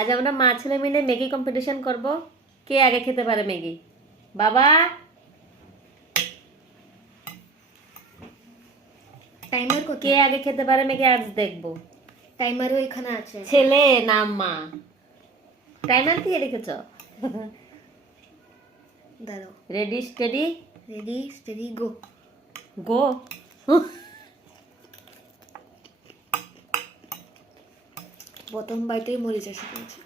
আজ আমরা মা ছেলে মিলে ম্যাগি কম্পিটিশন করব। কে আগে খেতে পারে ম্যাগি? বাবা? টাইমার কত? কে আগে খেতে পারে ম্যাগি আজ দেখব। টাইমারও এখানে আছে। ছেলে না মা? টাইমার দিয়ে রেখেছ? দাঁড়াও। Ready steady ready steady go go প্রথম বাইতেই মরিচ এসে পড়েছে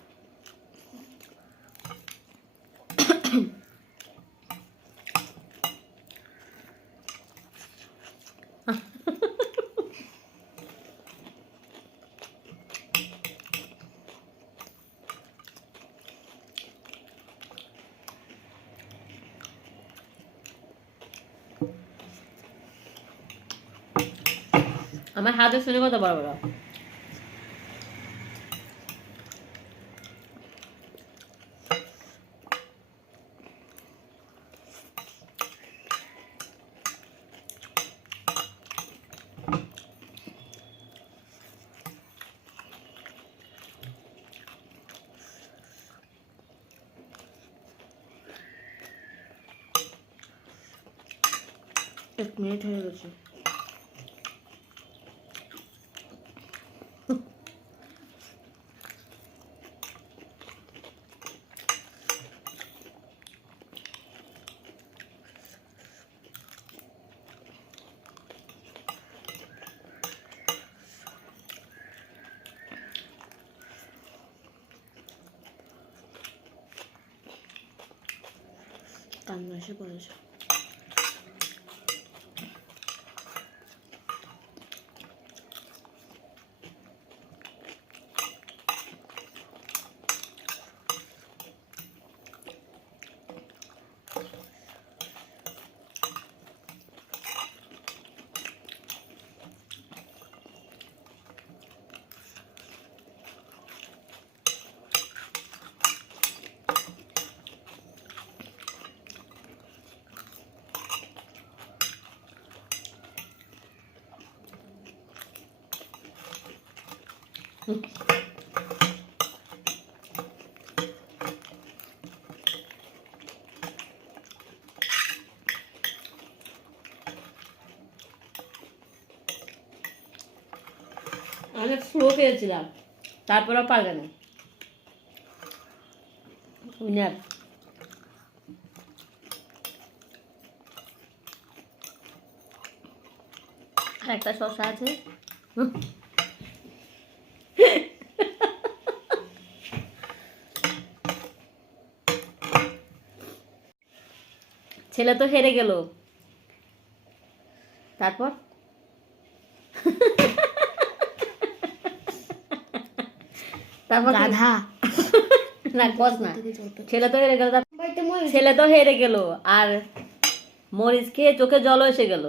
আমার হাতে শুনে কত বড় বড় এক মিনিট হয়ে গেছে। কান্না এসে পড়েছে। অনেক স্লো পেয়েছিলাম তারপরেও পারবে না। একটা শসা আছে। ছেলে তো হেরে গেল। তারপর? তারপর গাধা। না কস না। ছেলে তো হেরে গেল ছেলে তো হেরে গেল আর মরিচ খেয়ে চোখে জল এসে গেল।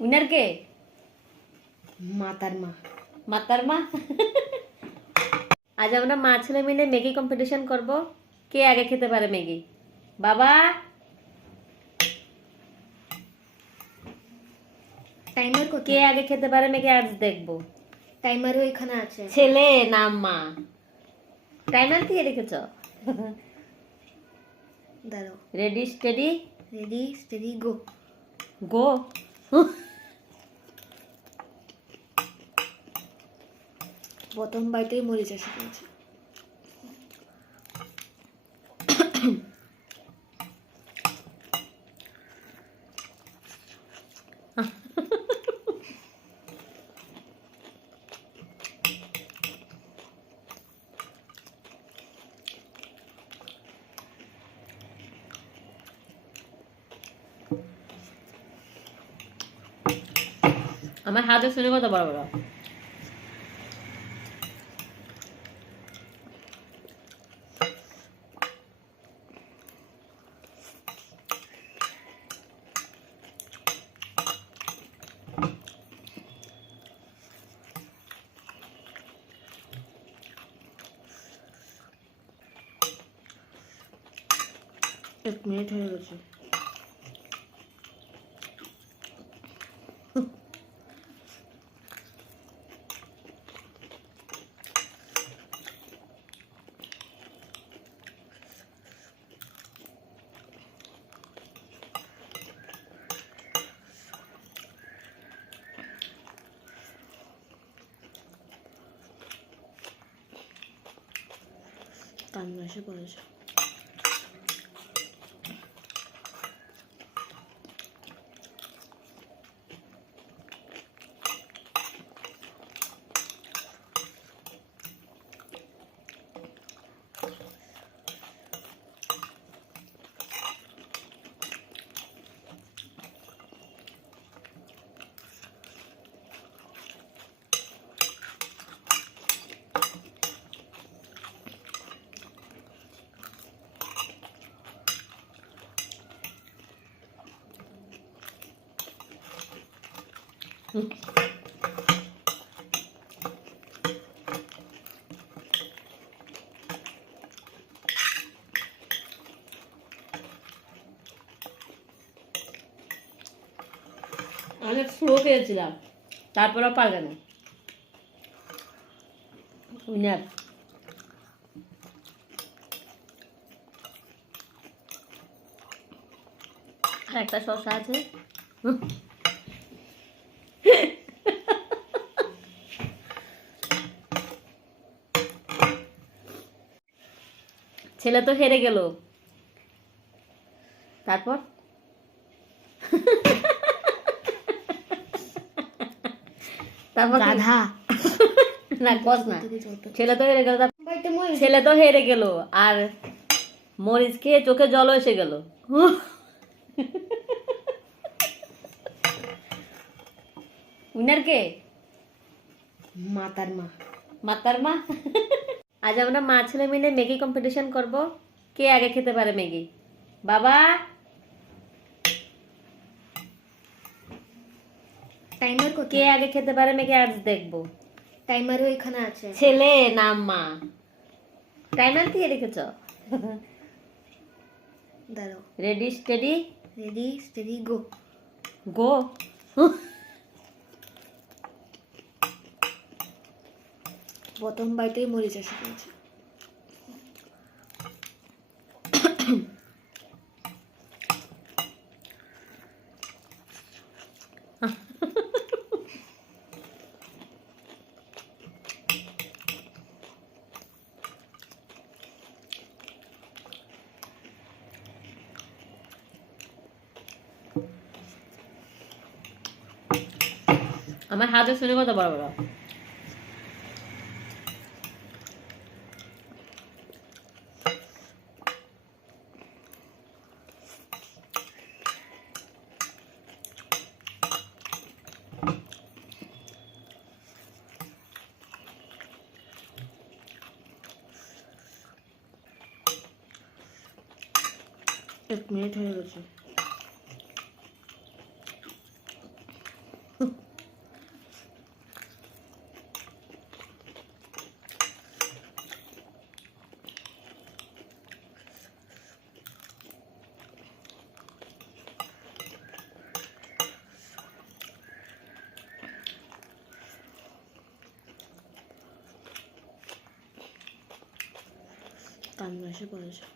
উইনার কে? মাতার মা। মাতার মা? আজ আমরা মা ছেলে মিলে ম্যাগি কম্পিটিশন করব। কে আগে খেতে পারে ম্যাগি? বাবা? টাইমার কত? কে আগে খেতে পারে ম্যাগি আজ দেখব। টাইমার ওইখানে আছে। ছেলে না মা? টাইমার দিয়ে রেখেছ? দাঁড়াও। Ready steady ready steady go go প্রথম মরিচ এসে পড়েছে। আমার হাতে শুনে কত বড় বড় 매일 해야지. 일단 안 마셔봐야죠. অনেক স্লো খেয়েছিলাম। তারপরেও পারবে না। উইনার একটা শসা আছে। ছেলে তো হেরে গেল। তারপর? তারপর গাধা। না কস না। ছেলে তো হেরে গেল ছেলে তো হেরে গেল আর মরিচ খেয়ে চোখে জল এসে গেল। উইনার কে? মাতার মা। মাতার মা? আজ আমরা মা ছেলে মিলে ম্যাগি কম্পিটিশন করব। কে আগে খেতে পারে ম্যাগি? বাবা? টাইমার কত কে আগে খেতে পারে ম্যাগি আজ দেখব। টাইমার এখানে আছে। ছেলে না মা? টাইমার দিয়ে রেখেছ? দাঁড়াও। Ready steady ready steady go go প্রথম বাইতেই মরিচ এসে পড়েছে। আমার হাতে শুনে কত বড় বড় এক মিনিট হয়ে গেছে। কান্না এসে পড়েছে।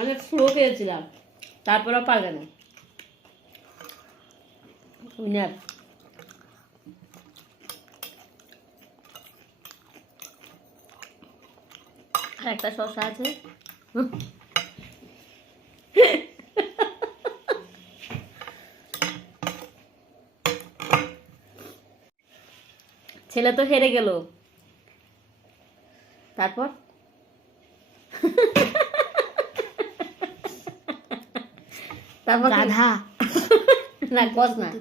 অনেক স্লো খেয়েছিলাম তারপরেও পারবে না। উইনার একটা শসা আছে। ছেলে তো হেরে গেল। তারপর? তারপর গাধা। না কস না।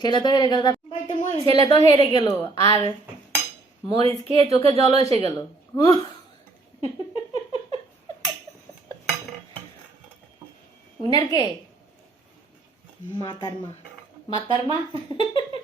ছেলে তো হেরে গেল তার- বাড়িতে মরিচ ছেলে। তো হেরে গেল আর মরিচ খেয়ে চোখে জল এসে গেল। উইনার কে? মাতার মা। মাতার মা?